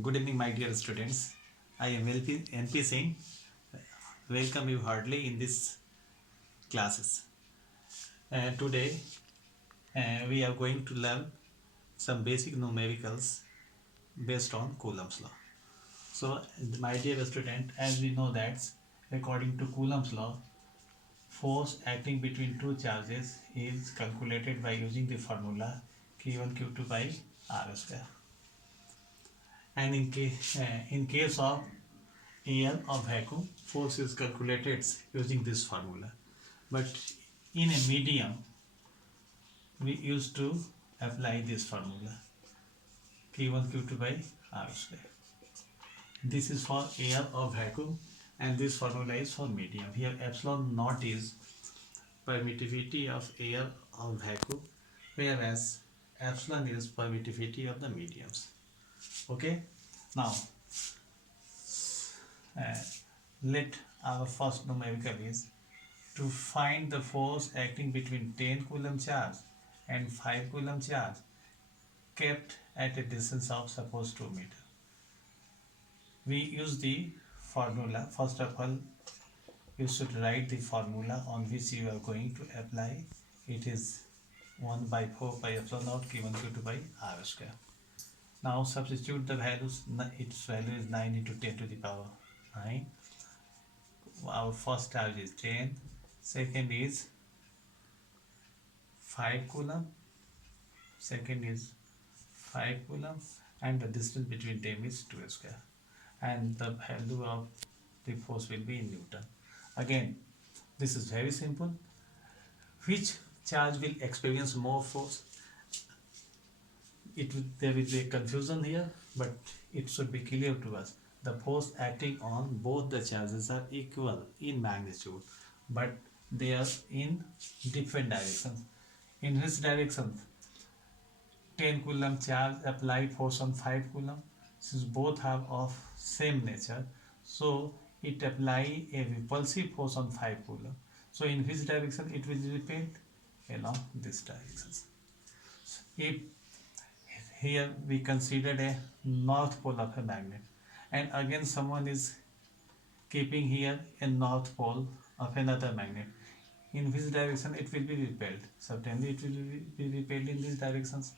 Good evening, my dear students. I am NP Singh. Welcome you heartily in this classes. Today we are going to learn some basic numericals based on Coulomb's law. So, my dear student, as we know that according to Coulomb's law, force acting between two charges is calculated by using the formula Q1 Q2 by R square. And in case of air or vacuum, force is calculated using this formula. But in a medium, we used to apply this formula Q1 Q2 by R square. This is for air or vacuum, and this formula is for medium. Here epsilon naught is permittivity of air or vacuum, whereas epsilon is permittivity of the mediums. Okay, now let our first numerical is to find the force acting between 10 Coulomb charge and 5 Coulomb charge kept at a distance of suppose 2 meter. We use the formula. First of all, you should write the formula on which you are going to apply. It is 1 by 4 pi epsilon naught Q1 Q2 by R square. Now substitute the values. Its value is 9 into 10 to the power 9. Our first charge is 10, second is 5 Coulomb, second is 5 Coulomb, and the distance between them is 2 square, and the value of the force will be in Newton. Again, this is very simple. Which charge will experience more force? There will be a confusion here, but it should be clear to us. The force acting on both the charges are equal in magnitude, but they are in different directions. In which direction? 10 Coulomb charge applied force on 5 Coulomb. Since both have of same nature, so it apply a repulsive force on 5 Coulomb. So in which direction it will repel? Along this direction. If here we considered a north pole of a magnet, and again someone is keeping here a north pole of another magnet, in which direction it will be repelled? Certainly it will be repelled in these directions.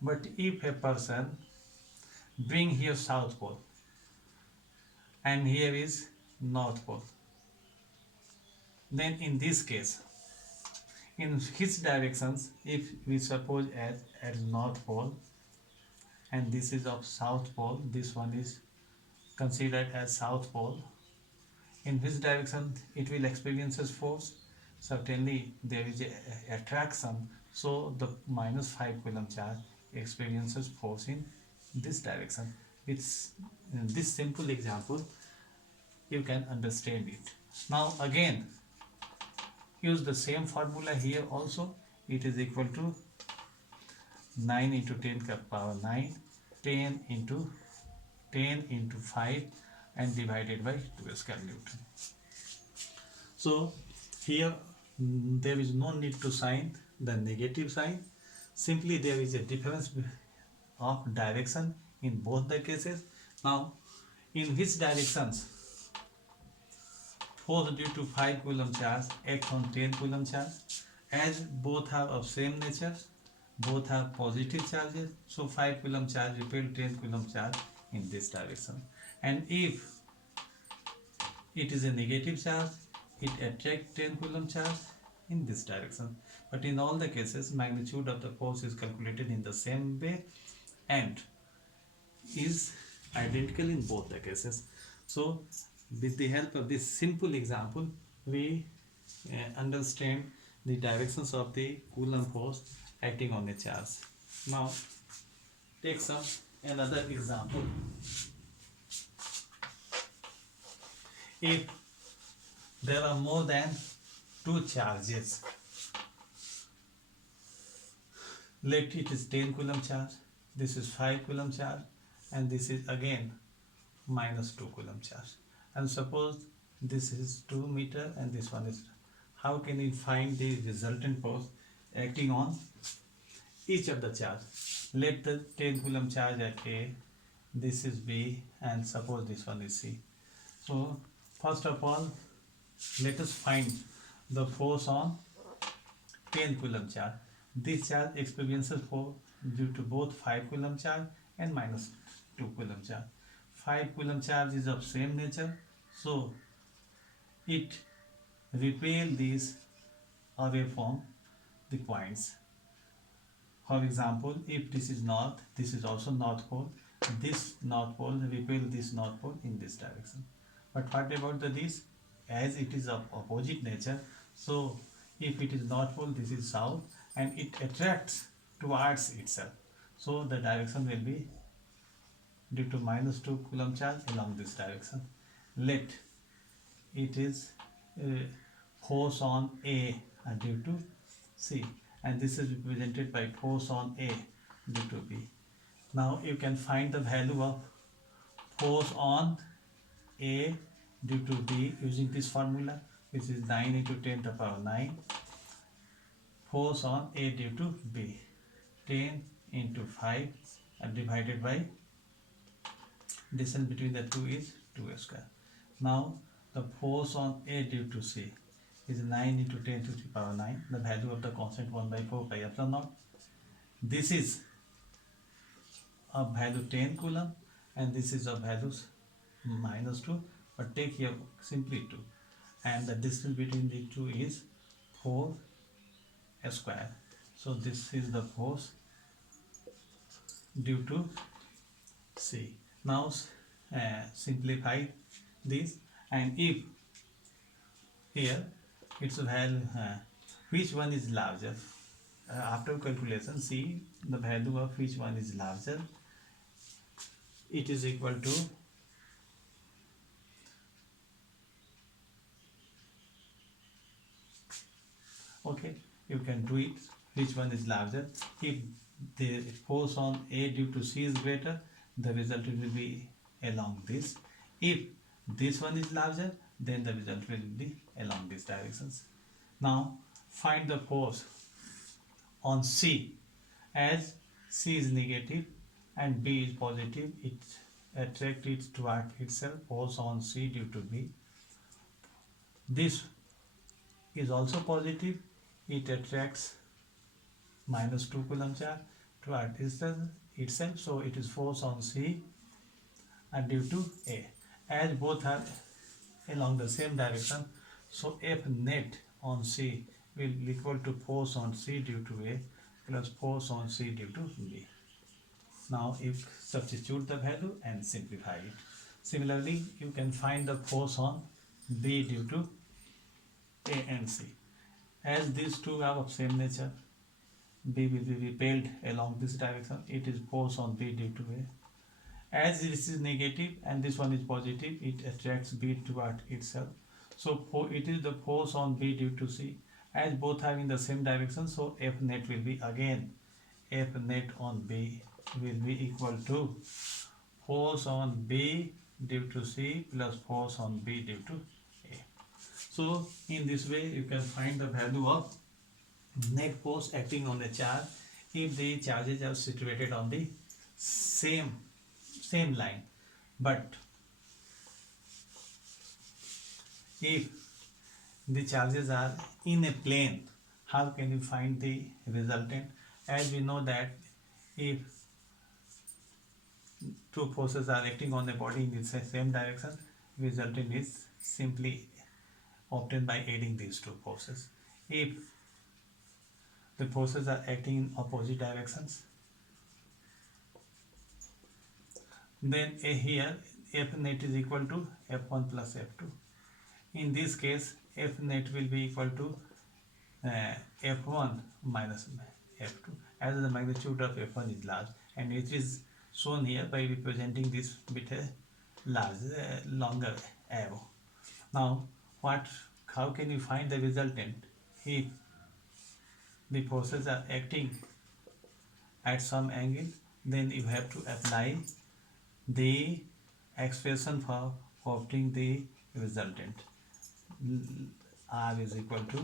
But if a person bring here south pole and here is north pole, then in this case, in which directions, if we suppose as north pole and this is of south pole, this one is considered as south pole, in which direction it will experiences force? Certainly there is a attraction, so the minus 5 Coulomb charge experiences force in this direction. It's in this simple example you can understand it. Now again use the same formula here also. It is equal to 9 into 10 to the power 9, 10 into 5 and divided by 2 square Newton. So here there is no need to sign the negative sign. Simply there is a difference of direction in both the cases. Now in which directions force due to 5 Coulomb charge acts on 10 Coulomb charge? As both have of same nature, both have positive charges, so 5 Coulomb charge repel 10 Coulomb charge in this direction. And if it is a negative charge, it attracts 10 Coulomb charge in this direction. But in all the cases, magnitude of the force is calculated in the same way and is identical in both the cases. So with the help of this simple example, we understand the directions of the Coulomb force acting on a charge. Now take another example. If there are more than 2 charges, let it is 10 Coulomb charge, this is 5 Coulomb charge, and this is again minus 2 Coulomb charge. And suppose this is 2 meter and this one is, how can we find the resultant force acting on each of the charge? Let the 10 Coulomb charge at A this is B, and suppose this one is C. So first of all, let us find the force on 10 Coulomb charge. This charge experiences force due to both 5 Coulomb charge and minus 2 Coulomb charge. 5 Coulomb charge is of same nature, so it repel these away from the points. For example, if this is north, this is also north pole. This north pole repel this north pole in this direction. But what about this? As it is of opposite nature, so if it is north pole, this is south, and it attracts towards itself. So the direction will be due to minus 2 Coulomb charge along this direction. Let it is force on A due to C, and this is represented by force on A due to B. Now you can find the value of force on A due to B using this formula, which is 9 into 10 to the power 9. Force on A due to B, 10 into 5 and divided by distance between the two is 2 square. Now the force on A due to C is 9 into 10 to the power 9, the value of the constant 1 by 4 pi epsilon naught. This is of value 10 Coulomb, and this is of values minus 2, but take here simply 2, and the distance between the two is 4 square. So this is the force due to C. Now simplify this, and if here it's a value, which one is larger? After calculation, see the value of which one is larger. It is equal to okay, you can do it. Which one is larger? If the force on A due to C is greater, the result will be along this. If this one is larger, then the result will be along these directions. Now find the force on C. As C is negative and B is positive, it attracts it toward itself. Force on C due to B. This is also positive, it attracts minus 2 Coulomb charge toward itself, so it is force on C and due to A. As both are along the same direction, so F net on C will be equal to force on C due to A plus force on C due to B. Now if substitute the value and simplify it. Similarly, you can find the force on B due to A and C. As these two are of same nature, B will be repelled along this direction. It is force on B due to A. As this is negative and this one is positive, it attracts B toward itself. So it is the force on B due to C. As both are in the same direction, so F net will be again F net on B will be equal to force on B due to C plus force on B due to A. So in this way you can find the value of net force acting on the charge if the charges are situated on the same line. But if the charges are in a plane, how can you find the resultant? As we know that if two forces are acting on the body in the same direction, resultant is simply obtained by adding these two forces. If the forces are acting in opposite directions, then here F net is equal to F1 plus F2. In this case, F net will be equal to F1 minus F2, as the magnitude of F1 is large, and it is shown here by representing this with a longer arrow. Now how can you find the resultant? If the forces are acting at some angle, then you have to apply the expression for obtaining the resultant. R is equal to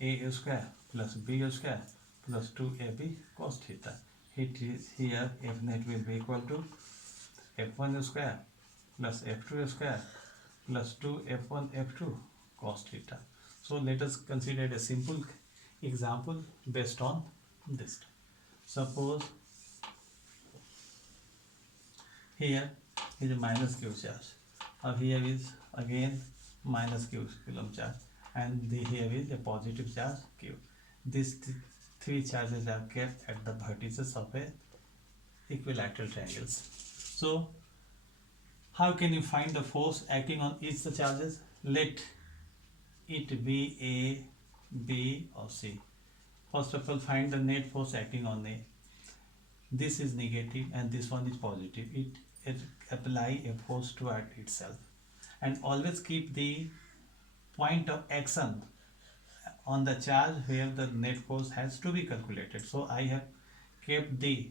A square plus B square plus 2AB cos theta. Here F net will be equal to f1 square plus f2 square plus 2 f1 f2 cos theta. So let us consider a simple example based on this. Suppose here is a minus q charge, or here is again minus q Coulomb charge, and here is a positive charge q. These three charges are kept at the vertices of a equilateral triangles. So how can you find the force acting on each the charges? Let it be A, B or C. First of all, find the net force acting on A. This is negative and this one is positive. It apply a force toward itself, and always keep the point of action on the charge where the net force has to be calculated. So I have kept the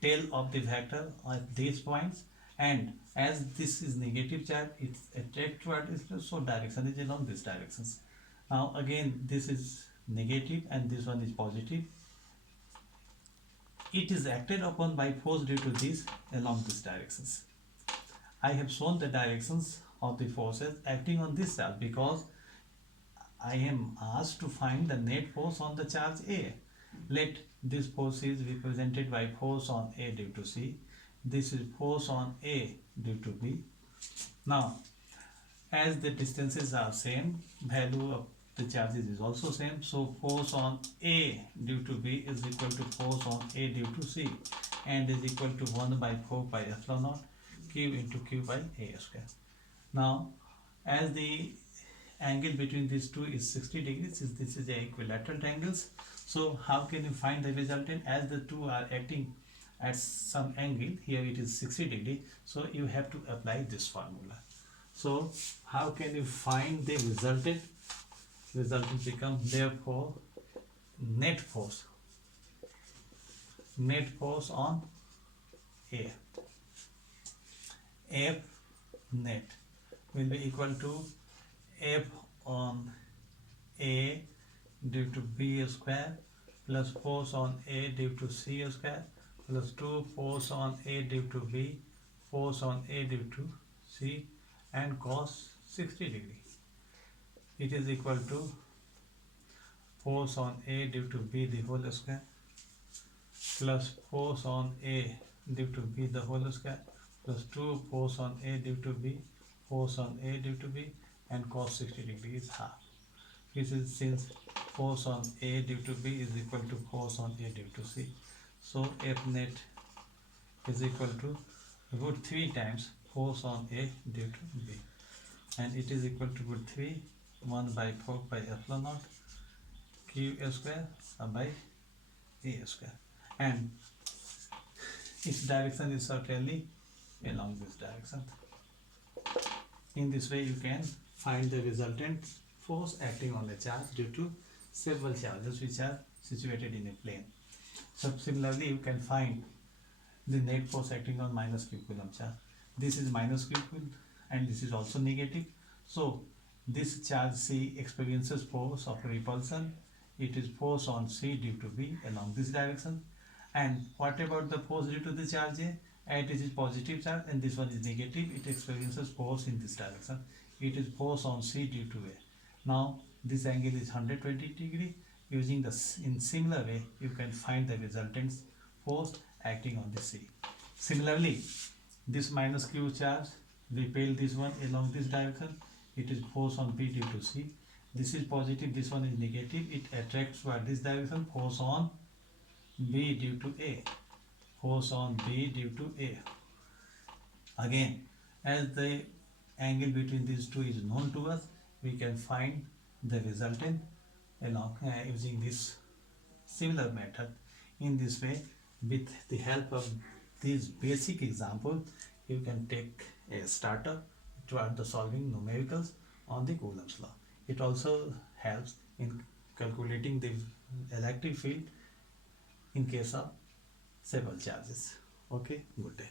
tail of the vector at these points, and as this is negative charge, it's attract toward it, so direction is along these directions. Now again this is negative and this one is positive. It is acted upon by force due to this along these directions. I have shown the directions of the forces acting on this charge because I am asked to find the net force on the charge A. Let this force is represented by force on A due to C. This is force on A due to B. Now, as the distances are same, value of the charges is also same. So force on A due to B is equal to force on A due to C, and is equal to 1 by 4 pi epsilon naught Q into Q by A square. Now, as the angle between these two is 60 degrees, this is a equilateral triangles. So how can you find the resultant? As the two are acting at some angle, here it is 60 degree, so you have to apply this formula. So how can you find the resultant? Resultant becomes therefore net force on A. F net will be equal to F on A due to B square plus force on A due to C square plus 2 force on A due to B, force on A due to C, and cos 60 degree. It is equal to force on A due to B the whole square plus force on A due to B the whole square plus 2 force on A due to B, force on A due to B, and cos 60 degree is half. This is since force on A due to B is equal to force on A due to C. So F net is equal to root 3 times force on A due to B, and it is equal to root 3 1 by 4 pi epsilon naught Q square by A square, and its direction is certainly along this direction. In this way you can find the resultant force acting on the charge due to several charges which are situated in a plane. So similarly you can find the net force acting on minus q Coulomb charge. This is minus q Coulomb and this is also negative. So this charge C experiences force of repulsion. It is force on C due to B along this direction. And what about the force due to the charge A? It is positive charge and this one is negative. It experiences force in this direction. It is force on C due to A. Now this angle is 120 degree. Using this in similar way, you can find the resultant force acting on the C. Similarly, this minus q charge repel this one along this direction. It is force on B due to C. This is positive, this one is negative. It attracts toward this direction, force on B due to A. Force on B due to A. Again, as the angle between these two is known to us, we can find the resultant along using this similar method. In this way, with the help of these basic examples, you can take a starter toward the solving numericals on the Coulomb's law. It also helps in calculating the electric field in case of several charges. Okay, good day.